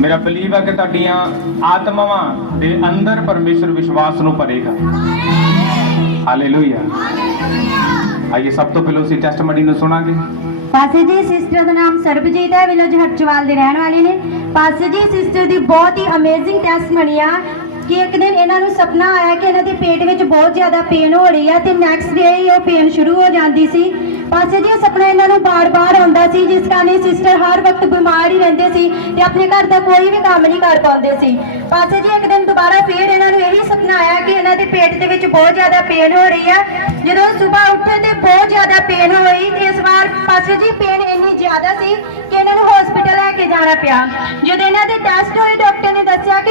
ਮੇਰਾ ਬਲੀਵ ਹੈ ਕਿ ਤੁਹਾਡੀਆਂ ਆਤਮਾਵਾਂ ਦੇ ਅੰਦਰ ਪਰਮੇਸ਼ਰ ਵਿਸ਼ਵਾਸ ਨੂੰ ਭਰੇਗਾ। ਹਾਲੇਲੂਇਆ ਆਈਏ ਸਭ ਤੋਂ ਪਹਿਲਾਂ ਅਸੀਂ ਟੈਸਟਮਨੀ ਨੂੰ ਸੁਣਾਂਗੇ। ਪਾਸੇ ਜੀ ਸਿਸਟਰ ਦਾ ਨਾਮ ਸਰਬਜੀਤ ਹੈ ਵਿਲੇਜ ਹਰਚਵਾਲ ਦੇ ਰਹਿਣ ਵਾਲੇ ਨੇ। ਪਾਸੇ ਜੀ ਸਿਸਟਰ ਦੀ ਬਹੁਤ ਹੀ ਅਮੇਜ਼ਿੰਗ ਟੈਸਟਮਨੀ ਆ ਕਿ ਇੱਕ ਦਿਨ ਇਹਨਾਂ ਨੂੰ ਸੁਪਨਾ ਆਇਆ ਕਿ ਇਹਨਾਂ ਦੇ ਪੇਟ ਵਿੱਚ ਬਹੁਤ ਜ਼ਿਆਦਾ ਪੇਨ ਹੋ ਰਹੀ ਆ ਤੇ ਨੈਕਸਟ ਡੇ ਹੀ ਉਹ ਪੇਨ ਸ਼ੁਰੂ ਹੋ ਜਾਂਦੀ ਸੀ। ਪਾਸੇ ਜੀ ਸੁਪਨਾ ਇਹਨਾਂ ਨੂੰ ਬਾਰ-ਬਾਰ ਆਉਂਦਾ ਸੀ, ਜਿਸ ਕਾਰਨ ਇਹ ਸਿਸਟਰ ਹਰ ਵਕਤ ਬਿਮਾਰ ਹੀ ਰਹਿੰਦੇ ਸੀ ਤੇ ਆਪਣੇ ਘਰ ਦਾ ਕੋਈ ਵੀ ਕੰਮ ਨਹੀਂ ਕਰ ਪਾਉਂਦੇ ਸੀ। ਪਾਸੇ ਜੀ ਇੱਕ ਦਿਨ ਦੁਬਾਰਾ ਫੇਰ ਇਹਨਾਂ ਨੂੰ ਇਹੀ ਸੁਪਨਾ ਆਇਆ ਕਿ ਇਹਨਾਂ ਦੇ ਪੇਟ ਦੇ ਵਿੱਚ ਬਹੁਤ ਜ਼ਿਆਦਾ ਪੇਨ ਹੋ ਰਹੀ ਹੈ ਜਦੋਂ ਸਵੇਰ ਉੱਠੇ ਤੇ ਬਹੁਤ ਜ਼ਿਆਦਾ ਪੇਨ ਹੋਈ ਤੇ ਇਸ ਵਾਰ ਪਾਸੇ ਜੀ ਪੇਨ ਇੰਨੀ ਜ਼ਿਆਦਾ ਸੀ ਕਿ ਇਹਨਾਂ ਨੂੰ ਹਸਪੀਟਲ ਲੈ ਕੇ ਜਾਣਾ ਪਿਆ। ਜਦੋਂ ਇਹਨਾਂ ਦੇ ਟੈਸਟ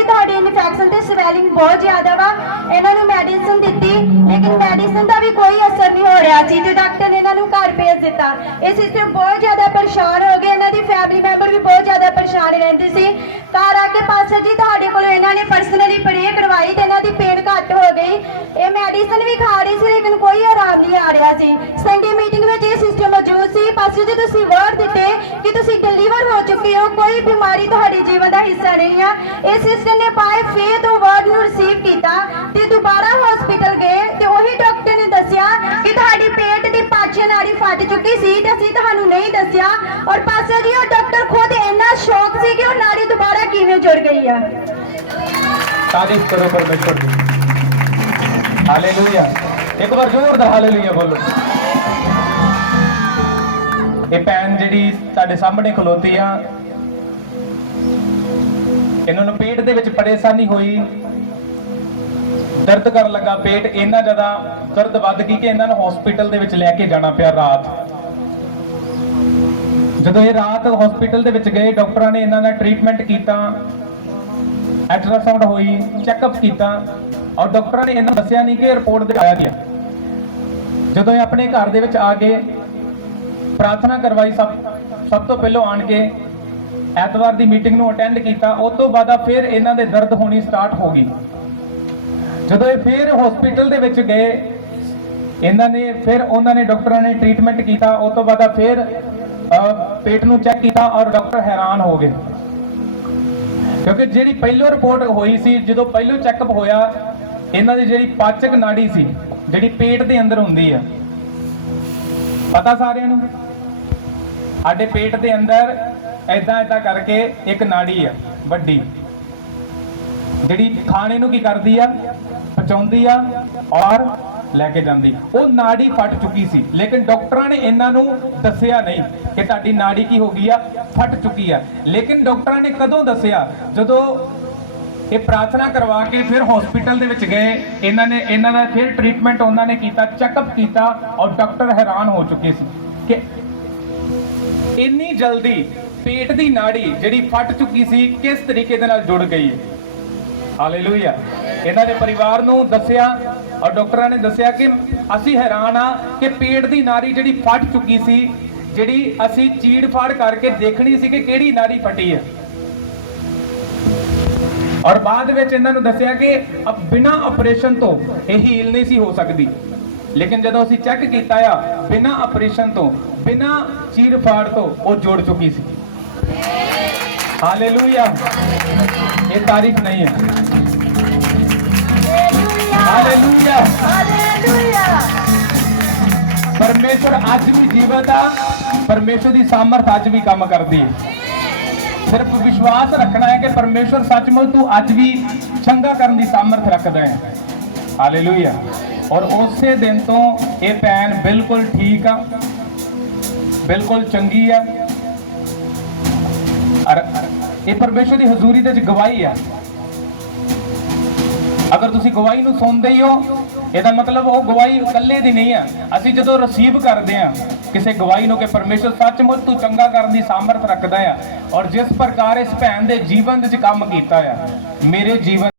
ਤੁਹਾਡੀ ਇਨਫੈਕਸ਼ਨ ਤੇ ਸਵੈਲਿੰਗ ਬਹੁਤ ਜ਼ਿਆਦਾ ਵਾ। ਇਹਨਾਂ ਨੂੰ ਮੈਡੀਸਿਨ ਦਿੱਤੀ, ਲੇਕਿਨ ਮੈਡੀਸਿਨ ਦਾ ਵੀ ਕੋਈ ਅਸਰ ਨਹੀਂ ਹੋ ਰਿਹਾ ਸੀ ਤੇ ਡਾਕਟਰ ਨੇ ਇਹਨਾਂ ਨੂੰ ਘਰ ਭੇਜ ਦਿੱਤਾ, ਇਹ ਸਿਸਟਰ ਬਹੁਤ ਜ਼ਿਆਦਾ ਪਰੇਸ਼ਾਨ ਹੋ ਗਏ। ਇਹਨਾਂ ਦੀ ਫੈਮਿਲੀ ਮੈਂਬਰ ਵੀ ਬਹੁਤ ਜ਼ਿਆਦਾ ਪਰੇਸ਼ਾਨ ਰਹਿੰਦੇ ਸੀ। ਘਰ ਆ ਕੇ ਪਾਸੇ ਜੀ ਤੁਹਾਡੇ ਕੋਲੋਂ ਇਹਨਾਂ ਨੇ ਪਰਸਨਲੀ ਪ੍ਰੇ ਕਰਵਾਈ ਤੇ ਇਹਨਾਂ ਦੀ ਪੇਨ ਘੱਟ ਹੋ ਗਈ। ਇਹ ਮੈਡੀਸਿਨ ਵੀ ਖਾ ਰਹੀ ਸੀ, ਲੇਕਿਨ ਕੋਈ ਆਰਾਮ ਨਹੀਂ ਆ ਰਿਹਾ ਸੀ ਸੰਡੇ ਮੀਟਿੰਗ ਵਿੱਚ ਇਹ ਸਿਸਟਰ ਮੌਜੂਦ ਸੀ। ਪਾਸੇ ਜੀ ਤੁਸੀਂ ਵਰਡ ਦਿੱਤੇ ਕਿ ਤੁਸੀਂ ਡਿਲੀਵਰ ਹੋ, ਕੋਈ ਬਿਮਾਰੀ ਤੁਹਾਡੇ ਜੀਵਨ ਦਾ ਹਿੱਸਾ ਨਹੀਂ ਆ। ਇਹ ਸਿਸਟਰ ਨੇ ਬਾਏ ਫੇਥ ਵਰਡ ਨੂੰ ਰਿਸੀਵ ਕੀਤਾ ਤੇ ਦੁਬਾਰਾ ਹਸਪੀਟਲ ਗਏ ਤੇ ਉਹੀ ਡਾਕਟਰ ਨੇ ਦੱਸਿਆ ਕਿ ਤੁਹਾਡੀ ਪੇਟ ਦੀ ਪਾਛੇ ਨਾੜੀ ਫਟ ਚੁੱਕੀ ਸੀ ਤੇ ਅਸੀਂ ਤੁਹਾਨੂੰ ਨਹੀਂ ਦੱਸਿਆ। ਔਰ ਪਾਸੇ ਜੀ, ਉਹ ਡਾਕਟਰ ਖੁਦ ਇੰਨਾ ਸ਼ੌਕ ਸੀ ਕਿ ਉਹ ਨਾੜੀ ਦੁਬਾਰਾ ਕਿਵੇਂ ਜੁੜ ਗਈ ਆ। ਤਾਰੀਫ ਕਰੋ ਪਰਮੇਸ਼ਰ ਦੀ ਹਾਲੇਲੂਇਆ ਇੱਕ ਵਾਰ ਜ਼ੋਰਦਾਰ ਹਾਲੇਲੂਇਆ ਬੋਲੋ। ਇਹ ਭੈਣ ਜਿਹੜੀ ਤੁਹਾਡੇ ਸਾਹਮਣੇ ਖਲੋਤੀ ਆ ਇਹਨਾਂ ਨੂੰ ਪੇਟ ਦੇ ਵਿੱਚ ਪਰੇਸ਼ਾਨੀ ਹੋਈ। ਦਰਦ ਕਰਨ ਲੱਗਾ ਪੇਟ, ਇੰਨਾ ਜ਼ਿਆਦਾ ਦਰਦ ਵੱਧ ਗਈ ਕਿ ਇਹਨਾਂ ਨੂੰ ਹਸਪੀਟਲ ਦੇ ਵਿੱਚ ਲੈ ਕੇ ਜਾਣਾ ਪਿਆ ਰਾਤ। ਜਦੋਂ ਇਹ ਰਾਤ ਹਸਪੀਟਲ ਦੇ ਵਿੱਚ ਗਏ, ਡਾਕਟਰਾਂ ਨੇ ਇਹਨਾਂ ਦਾ ਟ੍ਰੀਟਮੈਂਟ ਕੀਤਾ। ਅਲਟਰਾਸਾਊਂਡ ਹੋਈ ਚੈੱਕਅਪ ਕੀਤਾ ਔਰ ਡਾਕਟਰਾਂ ਨੇ ਇਹਨਾਂ ਨੂੰ ਦੱਸਿਆ ਨਹੀਂ ਕਿ ਰਿਪੋਰਟ ਦੇ ਆਇਆ ਗਿਆ ਜਦੋਂ ਇਹ ਆਪਣੇ ਘਰ ਦੇ ਵਿੱਚ ਆ ਗਏ, ਪ੍ਰਾਰਥਨਾ ਕਰਵਾਈ ਸਭ ਸਭ ਤੋਂ ਪਹਿਲਾਂ ਆਣ ਕੇ ਐਤਵਾਰ ਦੀ ਮੀਟਿੰਗ ਨੂੰ ਅਟੈਂਡ ਕੀਤਾ, ਉਸ ਤੋਂ ਬਾਅਦ ਫਿਰ ਇਹਨਾਂ ਦੇ ਦਰਦ ਹੋਣੀ ਸਟਾਰਟ ਹੋ ਗਈ। ਜਦੋਂ ਇਹ ਫਿਰ ਹਸਪੀਟਲ ਦੇ ਵਿੱਚ ਗਏ, ਇਹਨਾਂ ਨੇ ਫਿਰ ਉਹਨਾਂ ਨੇ ਡਾਕਟਰਾਂ ਨੇ ਟ੍ਰੀਟਮੈਂਟ ਕੀਤਾ, ਉਸ ਤੋਂ ਬਾਅਦ ਫਿਰ ਪੇਟ ਨੂੰ ਚੈੱਕ ਕੀਤਾ ਔਰ ਡਾਕਟਰ ਹੈਰਾਨ ਹੋ ਗਏ। ਕਿਉਂਕਿ ਜਿਹੜੀ ਪਹਿਲੋ ਰਿਪੋਰਟ ਹੋਈ ਸੀ, ਜਦੋਂ ਪਹਿਲੋ ਚੈੱਕਅਪ ਹੋਇਆ, ਇਹਨਾਂ ਦੀ ਜਿਹੜੀ ਪਾਚਕ ਨਾੜੀ ਸੀ, ਜਿਹੜੀ ਪੇਟ ਦੇ ਅੰਦਰ ਹੁੰਦੀ ਆ, ਪਤਾ ਸਾਰਿਆਂ ਨੂੰ? ਸਾਡੇ ਪੇਟ ਦੇ ਅੰਦਰ ਐਦਾਂ ਐਦਾਂ ਕਰਕੇ ਇੱਕ ਨਾੜੀ ਆ, ਵੱਡੀ। ਜਿਹੜੀ ਖਾਣੇ ਨੂੰ ਕੀ ਕਰਦੀ ਆ? ਪਚਾਉਂਦੀ ਆ ਔਰ ਲੈ ਕੇ ਜਾਂਦੀ। ਉਹ ਨਾੜੀ ਫਟ ਚੁੱਕੀ ਸੀ, ਲੇਕਿਨ ਡਾਕਟਰਾਂ ਨੇ ਇਹਨਾਂ ਨੂੰ ਦੱਸਿਆ ਨਹੀਂ ਕਿ ਤੁਹਾਡੀ ਨਾੜੀ ਕੀ ਹੋ ਗਈ ਆ, ਫਟ ਚੁੱਕੀ ਆ। ਲੇਕਿਨ ਡਾਕਟਰਾਂ ਨੇ ਕਦੋਂ ਦੱਸਿਆ? ਜਦੋਂ ਇਹ ਪ੍ਰਾਰਥਨਾ ਕਰਵਾ ਕੇ ਫਿਰ ਹਸਪੀਟਲ ਦੇ ਵਿੱਚ ਗਏ, ਇਹਨਾਂ ਨੇ, ਇਹਨਾਂ ਦਾ ਫਿਰ ਟ੍ਰੀਟਮੈਂਟ ਉਹਨਾਂ ਨੇ ਕੀਤਾ ਚੈੱਕਅਪ ਕੀਤਾ ਔਰ ਡਾਕਟਰ ਹੈਰਾਨ ਹੋ ਚੁੱਕੇ ਸੀ ਕਿ ਇੰਨੀ ਜਲਦੀ ਪੇਟ ਦੀ ਨਾੜੀ ਜਿਹੜੀ ਫਟ ਚੁੱਕੀ ਸੀ ਕਿਸ ਤਰੀਕੇ ਦੇ ਨਾਲ ਜੁੜ ਗਈ? ਹੈ ਹਾਲੇਲੂਇਆ ਇਹਨਾਂ ਦੇ ਪਰਿਵਾਰ ਨੂੰ ਦੱਸਿਆ ਔਰ ਡਾਕਟਰਾਂ ਨੇ ਦੱਸਿਆ ਕਿ ਅਸੀਂ ਹੈਰਾਨ ਆ ਕਿ ਪੇਟ ਦੀ ਨਾੜੀ ਜਿਹੜੀ ਫਟ ਚੁੱਕੀ ਸੀ, ਜਿਹੜੀ ਅਸੀਂ ਚੀੜ ਫਾੜ ਕਰਕੇ ਦੇਖਣੀ ਸੀ ਕਿ ਕਿਹੜੀ ਨਾੜੀ ਫਟੀ ਹੈ। ਔਰ ਬਾਅਦ ਵਿੱਚ ਇਹਨਾਂ ਨੂੰ ਦੱਸਿਆ ਕਿ ਅਬ ਬਿਨਾ ਆਪਰੇਸ਼ਨ ਤੋਂ ਇਹ ਹੀਲ ਨਹੀਂ ਸੀ ਹੋ ਸਕਦੀ। ਲੇਕਿਨ ਜਦੋਂ ਅਸੀਂ ਚੈੱਕ ਕੀਤਾ ਆ, ਬਿਨਾ ਆਪਰੇਸ਼ਨ ਤੋਂ, ਬਿਨਾ ਚੀੜ ਫਾੜ ਤੋਂ ਉਹ ਜੁੜ ਚੁੱਕੀ ਸੀ। ਹਾਲੇਲੂਇਆ ਇਹ ਤਾਰੀਫ ਨਹੀਂ ਹੈ ਹਾਲੇਲੂਇਆ ਪਰਮੇਸ਼ਰ ਅੱਜ ਵੀ ਜੀਵਤ ਆ ਪਰਮੇਸ਼ਰ ਦੀ ਸਾਮਰਥ ਅੱਜ ਵੀ ਕੰਮ ਕਰਦੀ ਹੈ ਸਿਰਫ ਵਿਸ਼ਵਾਸ ਰੱਖਣਾ ਹੈ ਕਿ ਪਰਮੇਸ਼ਰ ਸੱਚਮੁੱਚ ਤੂੰ ਅੱਜ ਵੀ ਚੰਗਾ ਕਰਨ ਦੀ ਸਾਮਰਥ ਰੱਖਦਾ ਹੈ ਹਾਲੇਲੂਇਆ ਔਰ ਉਸੇ ਦਿਨ ਤੋਂ ਇਹ ਭੈਣ ਬਿਲਕੁਲ ਠੀਕ ਆ ਬਿਲਕੁਲ ਚੰਗੀ ਆ ਔਰ ਇਹ ਪਰਮੇਸ਼ਰ ਦੀ ਹਜ਼ੂਰੀ ਦੇ ਵਿੱਚ ਗਵਾਹੀ ਆ ਅਗਰ ਤੁਸੀਂ ਗਵਾਹੀ ਨੂੰ ਸੁਣਦੇ ਹੀ ਹੋ, ਇਹਦਾ ਮਤਲਬ ਉਹ ਗਵਾਹੀ ਇਕੱਲੇ ਦੀ ਨਹੀਂ ਆ ਅਸੀਂ ਜਦੋਂ ਰਿਸੀਵ ਕਰਦੇ ਆ ਕਿਸੇ ਗਵਾਹੀ ਨੂੰ ਕਿ ਪਰਮੇਸ਼ਰ ਸੱਚਮੁੱਚ ਤੂੰ ਚੰਗਾ ਕਰਨ ਦੀ ਸਾਮਰਥ ਰੱਖਦਾ ਆ, ਔਰ ਜਿਸ ਪ੍ਰਕਾਰ ਇਸ ਭੈਣ ਦੇ ਜੀਵਨ ਵਿੱਚ ਕੰਮ ਕੀਤਾ ਆ, ਮੇਰੇ ਜੀਵਨ